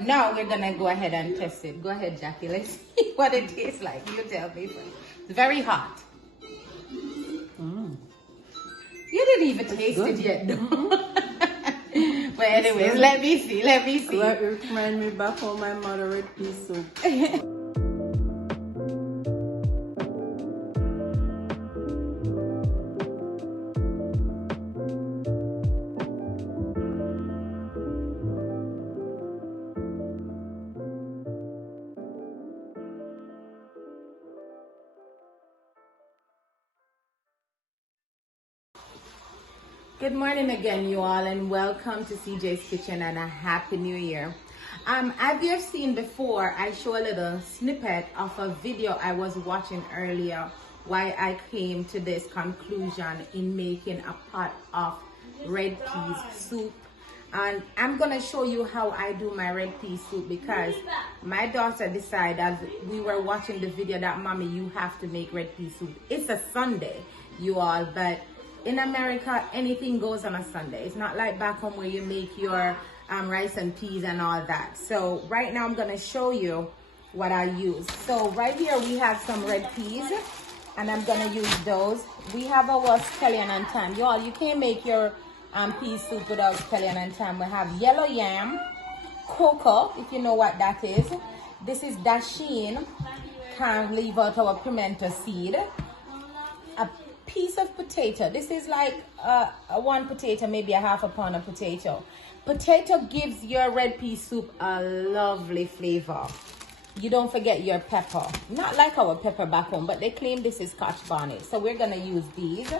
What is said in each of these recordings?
Now we're gonna go ahead and test it. Go ahead, Jackie. Let's see what it tastes like. You tell me. It's very hot. You didn't even taste it yet, though. But anyways, let me see. Let me see. It reminds me back how my mother red pea soup. Good morning again, you all, and welcome to CJ's Kitchen and a Happy New Year. As you have seen before, I show a little snippet of a video I was watching earlier why I came to this conclusion in making a pot of red peas soup. And I'm gonna show you how I do my red pea soup because my daughter decided as we were watching the video that, Mommy, you have to make red pea soup. It's a Sunday, you all, but in America, anything goes on a Sunday. It's not like back home where you make your rice and peas and all that. So right now I'm gonna show you what I use. So right here we have some red peas and I'm gonna use those. We have our scallion and thyme. Y'all, you can't make your pea soup without scallion and thyme. We have yellow yam, coco, if you know what that is. This is Dasheen. Can't leave out our pimento seed. A piece of potato. This is like one potato, maybe a half a pound of potato. Potato gives your red pea soup a lovely flavor. You don't forget your pepper. Not like our pepper back home, but they claim this is Scotch bonnet. So we're gonna use these.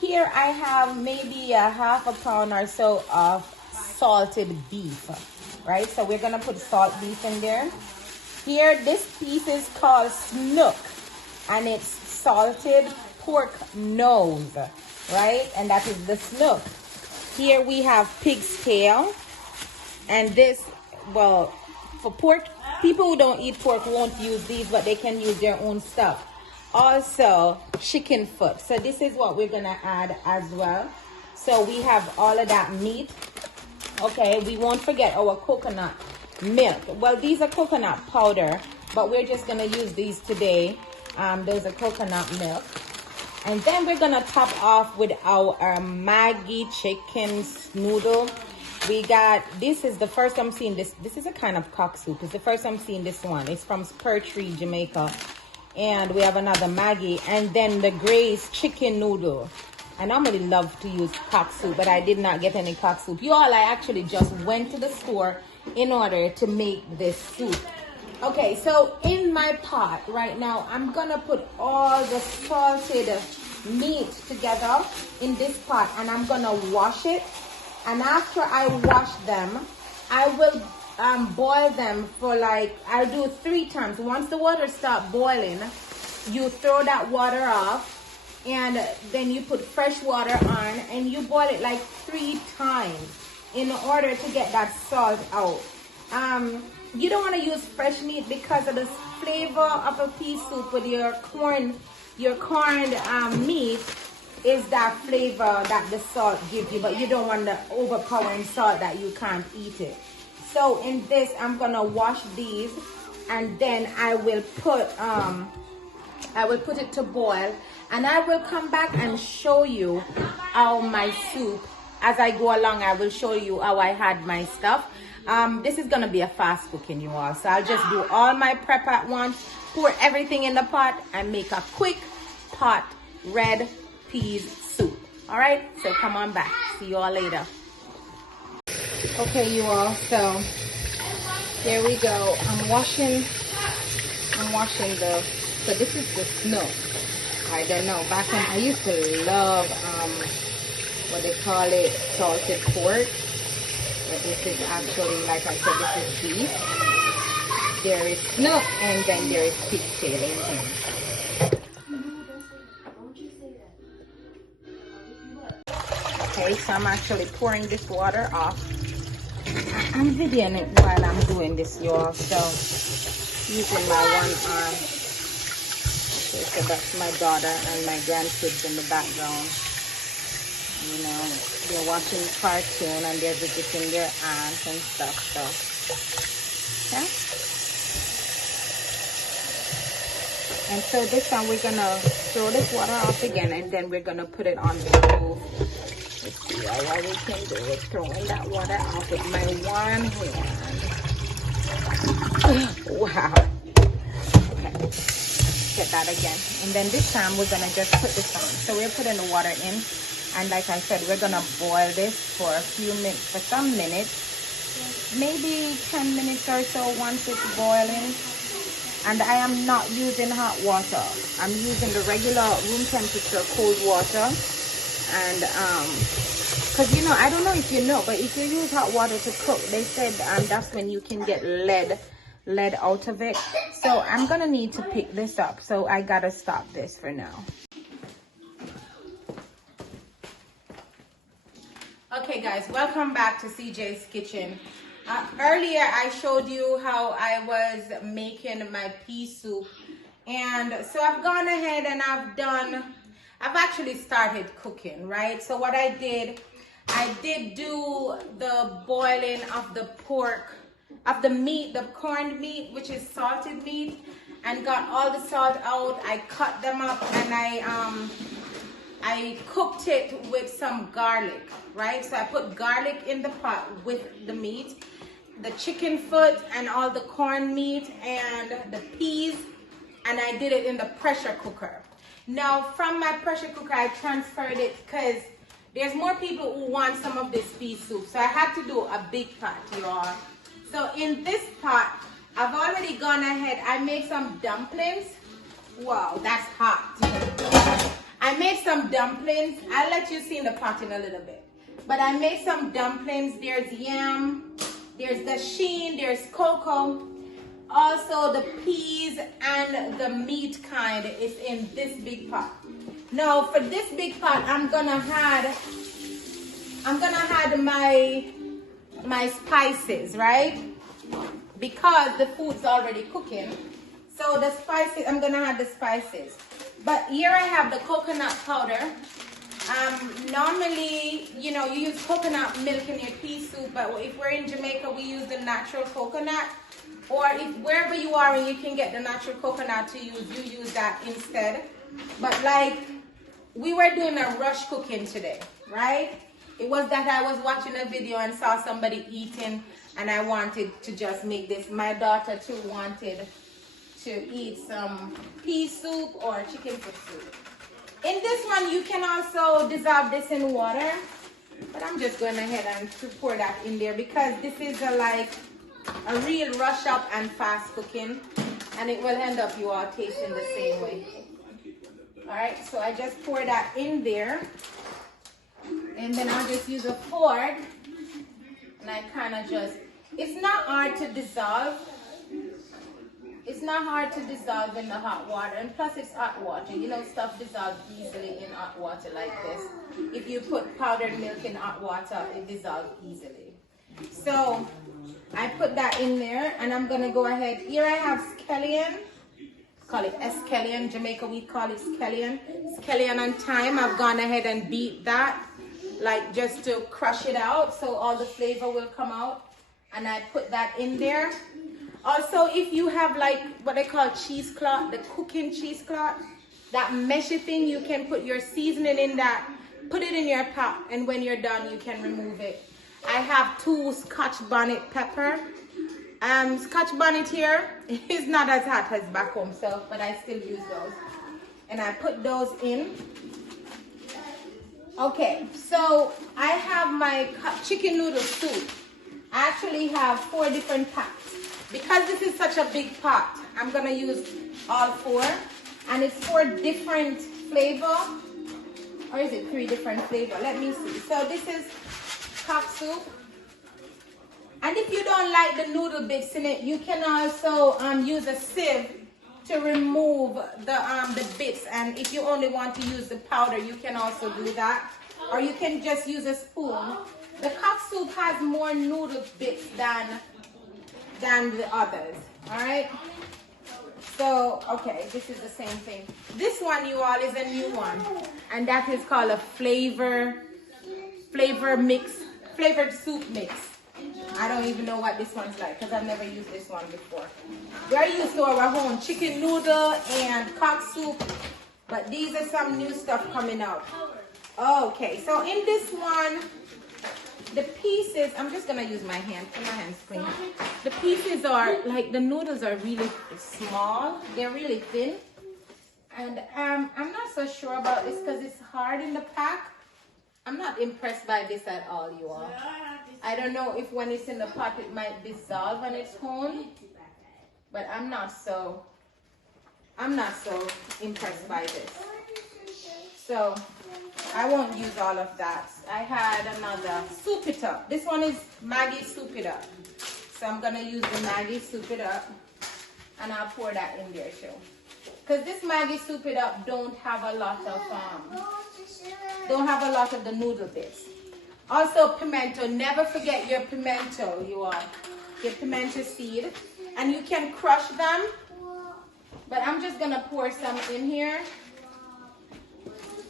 Here I have maybe a half a pound or so of salted beef, right? So we're gonna put salt beef in there. Here, this piece is called Snook, and it's salted pork nose, right? And that is the Snook. Here we have pig's tail, and this, well, for pork, people who don't eat pork won't use these, but they can use their own stuff. Also, chicken foot. So this is what we're gonna add as well. So we have all of that meat. Okay, we won't forget our coconut milk. Well, these are coconut powder, but we're just gonna use these today. Those are coconut milk. And then we're gonna top off with our Maggie chicken noodle. We got, this is the first I'm seeing this. This is a kind of cock soup. It's the first I'm seeing this one. It's from Spur Tree, Jamaica. And we have another Maggie. And then the Gray's chicken noodle. I normally love to use cock soup, but I did not get any cock soup. You all, I actually just went to the store in order to make this soup. Okay, so in my pot right now, I'm gonna put all the salted meat together in this pot and I'm gonna wash it. And after I wash them, I will boil them for like, I'll do 3 times. Once the water starts boiling, you throw that water off and then you put fresh water on and you boil it like 3 times in order to get that salt out. You don't want to use fresh meat because of the flavor of a pea soup with your corned meat is that flavor that the salt gives you, but you don't want the overpowering salt that you can't eat it. So in this, I'm gonna wash these and then I will put it to boil and I will come back and show you how my soup, as I go along, I will show you how I had my stuff. This is gonna be a fast cooking, you all. So I'll just do all my prep at once, pour everything in the pot, and make a quick pot red peas soup. All right, so come on back. See you all later. Okay, you all. So here we go. I'm washing the. So this is the Snook. I don't know. Back when I used to love what they call it, salted pork. But this is actually, like I said, this is beef. There is Snook, and then there is pig's tail in here. Okay, so I'm actually pouring this water off. I'm videoing it while I'm doing this, y'all. So using my one arm. Okay, so that's my daughter and my grandkids in the background. You know, they're watching cartoon and they're visiting their aunts and stuff. So Okay. And so this time we're gonna throw this water off again, and then we're gonna put it on the stove. Let's see how we can do it. Throwing that water off with my one hand. Wow. Okay. Get that again. And then this time we're gonna just put this on. So we're putting the water in, and like I said, we're gonna boil this for a few minutes, for some minutes, maybe 10 minutes or so once it's boiling. And I am not using hot water. I'm using the regular room temperature cold water. And because you know, I don't know if you know, but if you use hot water to cook, they said that's when you can get lead out of it. So I'm gonna need to pick this up, so I gotta stop this for now. Okay guys, welcome back to CJ's Kitchen. Earlier I showed you how I was making my pea soup, and so I've gone ahead and I've actually started cooking, right? So what I did do the boiling of the pork, of the meat, the corned meat, which is salted meat, and got all the salt out. I cut them up and I cooked it with some garlic, right? So I put garlic in the pot with the meat, the chicken foot and all the corned meat and the peas, and I did it in the pressure cooker. Now from my pressure cooker I transferred it because there's more people who want some of this pea soup, so I had to do a big pot, y'all. So in this pot I've already gone ahead, I made some dumplings. Wow, that's hot. I made some dumplings. I'll let you see in the pot in a little bit. But I made some dumplings. There's yam, there's Dasheen, there's Coco. Also the peas and the meat kind is in this big pot. Now for this big pot, I'm gonna add my spices, right? Because the food's already cooking. So the spices, I'm gonna add the spices. But here I have the coconut powder. Normally, you know, you use coconut milk in your pea soup, but if we're in Jamaica, we use the natural coconut. Or if wherever you are and you can get the natural coconut to use, you use that instead. But like, we were doing a rush cooking today, right? It was that I was watching a video and saw somebody eating, and I wanted to just make this. My daughter too wanted to eat some pea soup or chicken foot soup. In this one, you can also dissolve this in water, but I'm just going ahead and pour that in there because this is like a real rush up and fast cooking, and it will end up you all tasting the same way. All right, so I just pour that in there, and then I'll just use a fork, and I kind of just, it's not hard to dissolve. It's not hard to dissolve in the hot water, and plus it's hot water. You know, stuff dissolves easily in hot water like this. If you put powdered milk in hot water, it dissolves easily. So I put that in there, and I'm gonna go ahead. Here I have scallion. Call it Escallion. Jamaica we call it scallion. Scallion and thyme. I've gone ahead and beat that, like just to crush it out so all the flavor will come out. And I put that in there. Also, if you have like what they call cheesecloth, the cooking cheesecloth, that meshy thing, you can put your seasoning in that, put it in your pot, and when you're done, you can remove it. I have 2 Scotch bonnet pepper. Scotch bonnet here is not as hot as back home, so, but I still use those. And I put those in. Okay, so I have my chicken noodle soup. I actually have 4 different packs. Because this is such a big pot, I'm gonna use all 4, and it's 4 different flavor, or is it 3 different flavor? Let me see. So this is cock soup, and if you don't like the noodle bits in it, you can also use a sieve to remove the bits, and if you only want to use the powder, you can also do that, or you can just use a spoon. The cock soup has more noodle bits than the others. All right, so okay, this is the same thing. This one, you all, is a new one, and that is called a flavored soup mix. I don't even know what this one's like because I've never used this one before. We're used to our own chicken noodle and cock soup, but these are some new stuff coming out. Okay, so in this one, the pieces, I'm just gonna use my hand, put my hands clean. The pieces are, like the noodles are really small, they're really thin. And I'm not so sure about this because it's hard in the pack. I'm not impressed by this at all, you all. I don't know if when it's in the pot it might dissolve on its own, but I'm not so impressed by this. So I won't use all of that. I had another soup it up. This one is Maggie soup it up. So I'm gonna use the Maggie soup it up and I'll pour that in there too. Because this Maggie soup it up don't have a lot of the noodle bits. Also pimento, never forget your pimento, you all. Your pimento seed. And you can crush them. But I'm just gonna pour some in here.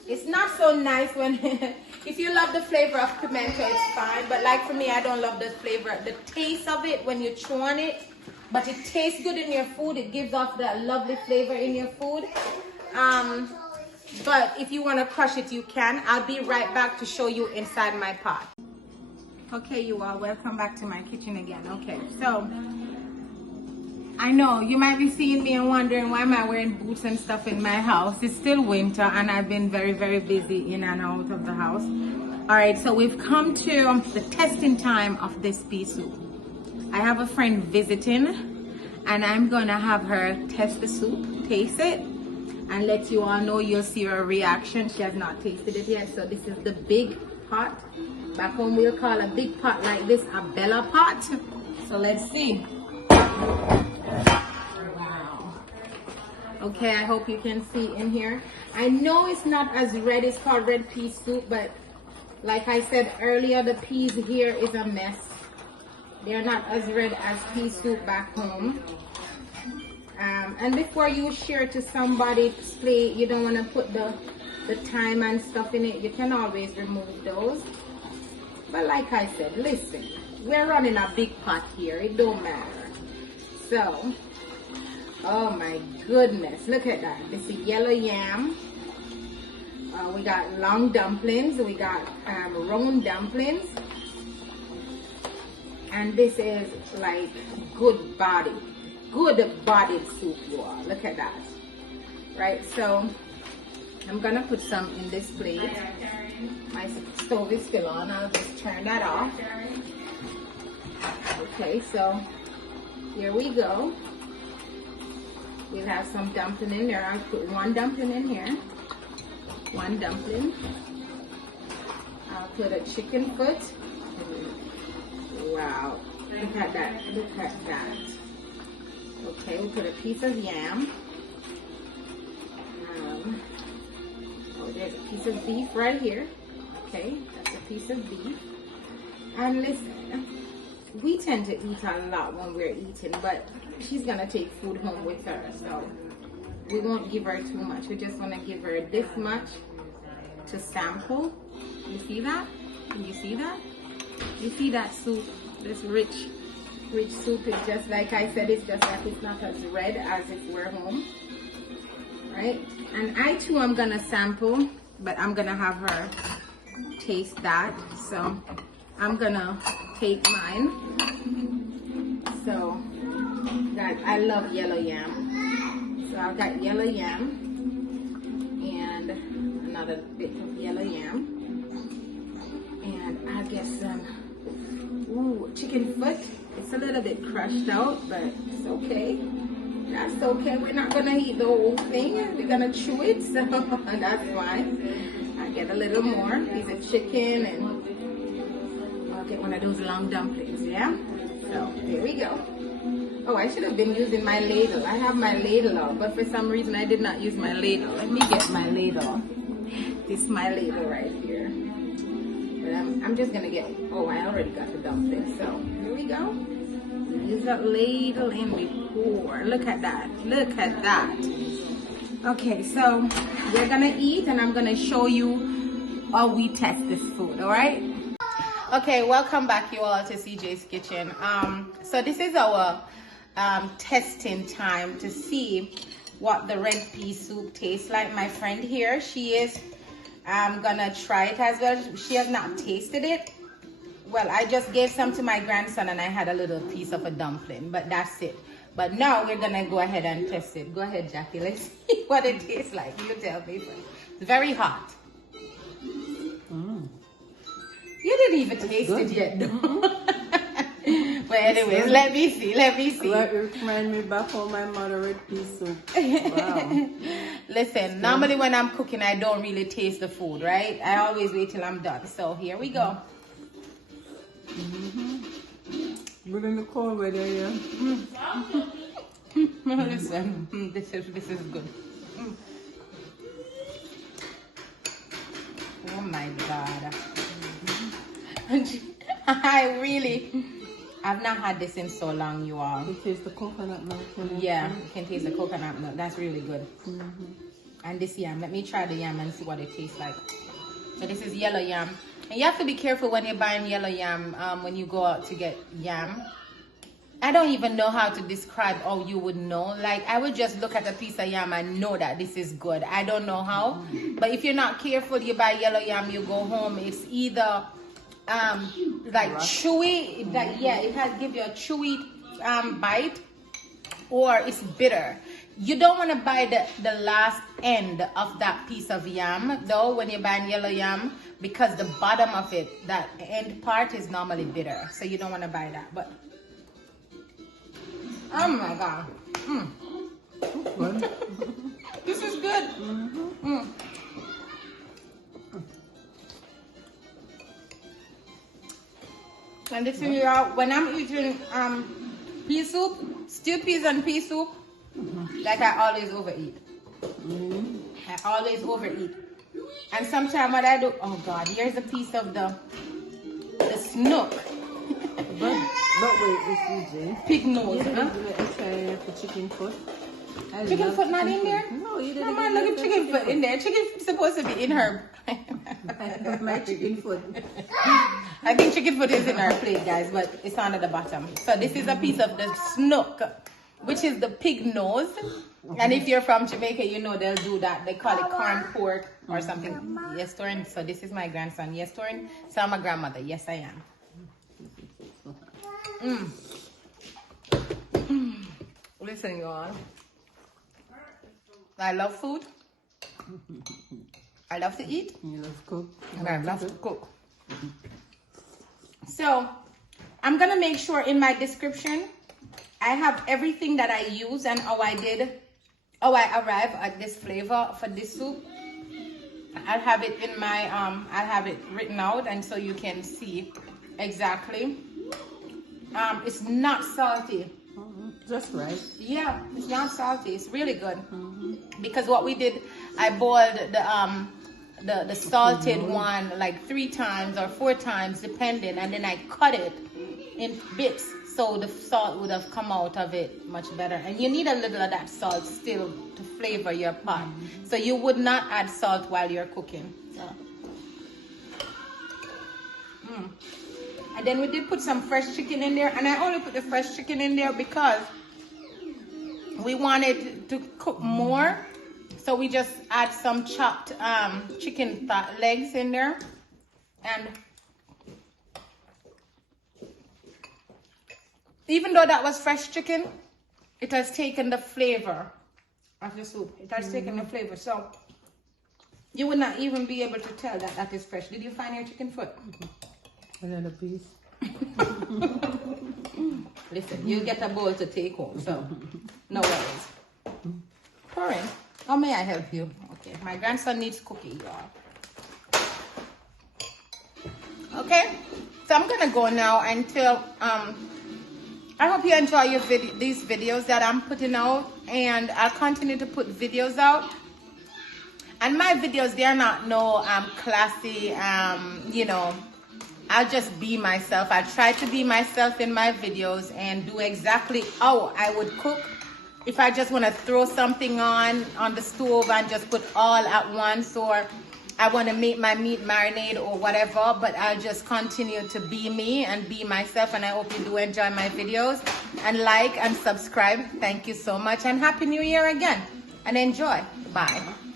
It's not so nice when, if you love the flavor of pimento, it's fine. But like for me, I don't love the flavor, the taste of it when you chew on it. But it tastes good in your food. It gives off that lovely flavor in your food. But if you want to crush it, you can. I'll be right back to show you inside my pot. Okay, you all, welcome back to my kitchen again. Okay, so I know you might be seeing me and wondering why am I wearing boots and stuff in my house. It's still winter and I've been very, very busy in and out of the house. All right, so we've come to the testing time of this pea soup. I have a friend visiting and I'm gonna have her test the soup, taste it, and let you all know. You'll see her reaction. She has not tasted it yet. So this is the big pot. Back home we'll call a big pot like this a Bella pot. So let's see. Wow. Okay, I hope you can see in here. I know it's not as red, it's called red pea soup, but like I said earlier, the peas here is a mess. They're not as red as pea soup back home. And before you share to somebody's plate, you don't want to put the thyme and stuff in it. You can always remove those. But like I said, listen, we're running a big pot here. It don't matter. So, oh my goodness, look at that. This is yellow yam. We got long dumplings. We got round dumplings. And this is like good bodied soup, you all. Look at that. Right, so I'm gonna put some in this plate. My stove is still on. I'll just turn that off. Okay, so here we go. We'll have some dumpling in there. I'll put one dumpling in here. One dumpling. I'll put a chicken foot. Wow, look at that, look at that. Okay, we'll put a piece of yam. Oh, there's a piece of beef right here. Okay, that's a piece of beef. And listen, we tend to eat a lot when we're eating, but she's gonna take food home with her, so we won't give her too much. We just wanna give her this much to sample. You see that? You see that? You see that soup, this rich soup is just like I said, it's just like it's not as red as if we're home, right? And I too am gonna sample, but I'm gonna have her taste that. So I'm gonna take mine. So I love yellow yam. So I've got yellow yam and another bit of yellow yam. And I get some chicken foot. It's a little bit crushed out, but it's okay. That's okay. We're not gonna eat the whole thing. We're gonna chew it, so that's fine. I get a little more piece of chicken, and I'll get one of those long dumplings. Yeah. So here we go. Oh, I should have been using my ladle. I have my ladle out, but for some reason I did not use my ladle. Let me get my ladle. This is my ladle right here. But I'm just gonna get, oh, I already got the dumpling. So here we go. Use that ladle and we pour. Look at that. Look at that. Okay, so we're gonna eat and I'm gonna show you how we test this food, all right? Okay, welcome back you all to CJ's Kitchen. So this is our testing time to see what the red pea soup tastes like. My friend here, she is gonna try it as well. She has not tasted it. Well, I just gave some to my grandson and I had a little piece of a dumpling, but that's it. But now we're gonna go ahead and test it. Go ahead, Jackie, let's see what it tastes like. You tell me first. It's very hot. You didn't even taste it yet, though. But anyways, let me see. It reminds me back how my mother red pea soup. Wow. Listen, normally when I'm cooking, I don't really taste the food, right? I always wait till I'm done. So here we go. Good in the cold weather, yeah. Listen, this is good. Oh my God. I've not had this in so long, you all. You taste the coconut milk. Yeah, you can taste the coconut milk. That's really good. And this yam, let me try the yam and see what it tastes like. So this is yellow yam. And you have to be careful when you're buying yellow yam, when you go out to get yam. I don't even know how to describe how you would know. Like, I would just look at a piece of yam and know that this is good. I don't know how. But if you're not careful, you buy yellow yam, you go home, it's either like chewy, it has give you a chewy bite, or it's bitter. You don't want to buy the last end of that piece of yam though when you're buying yellow yam, because the bottom of it, that end part, is normally bitter, so you don't want to buy that. But oh my God, this is good. And this is when I'm eating pea soup, stewed peas and pea soup, like I always overeat. I always overeat. And sometimes what I do, oh God, here's a piece of the Snook. But wait, CJ. Pig nose. You didn't do the Escallion for chicken foot. Chicken foot not in there? No, you didn't. No man, look at chicken foot in there. Chicken foot supposed to be in her. My chicken foot. I think chicken foot is in our plate, guys, but it's on at the bottom. So this is a piece of the Snook, which is the pig nose. And if you're from Jamaica, you know they'll do that. They call it corn pork or something. Yes, Torin. So this is my grandson. Yes, Torin. So I'm a grandmother. Yes, I am. Listen, you all. I love food. I love to eat. You love cook. And I love to cook. So I'm gonna make sure in my description I have everything that I use and how I arrive at this flavor for this soup. I'll have it in my I'll have it written out, and so you can see exactly. It's not salty. Just right. Yeah, it's not salty. It's really good. Because what we did, I boiled the salted one like 3 times or 4 times depending, and then I cut it in bits so the salt would have come out of it much better. And you need a little of that salt still to flavor your pot. So you would not add salt while you're cooking. So. And then we did put some fresh chicken in there, and I only put the fresh chicken in there because we wanted to cook more. So we just add some chopped chicken legs in there. And even though that was fresh chicken, it has taken the flavor of the soup. It has taken the flavor. So you would not even be able to tell that that is fresh. Did you find your chicken foot? Another piece. Listen, you get a bowl to take home, so no worries. Corinne, how may I help you? Okay, my grandson needs cookie, y'all. Okay, so I'm gonna go now until I hope you enjoy these videos that I'm putting out, and I'll continue to put videos out. And my videos, they are not no classy, you know. I'll just be myself. I try to be myself in my videos and do exactly how I would cook. If I just want to throw something on the stove and just put all at once, or I want to make my meat marinade or whatever, but I'll just continue to be me and be myself. And I hope you do enjoy my videos, and like and subscribe. Thank you so much, and Happy New Year again, and enjoy. Bye.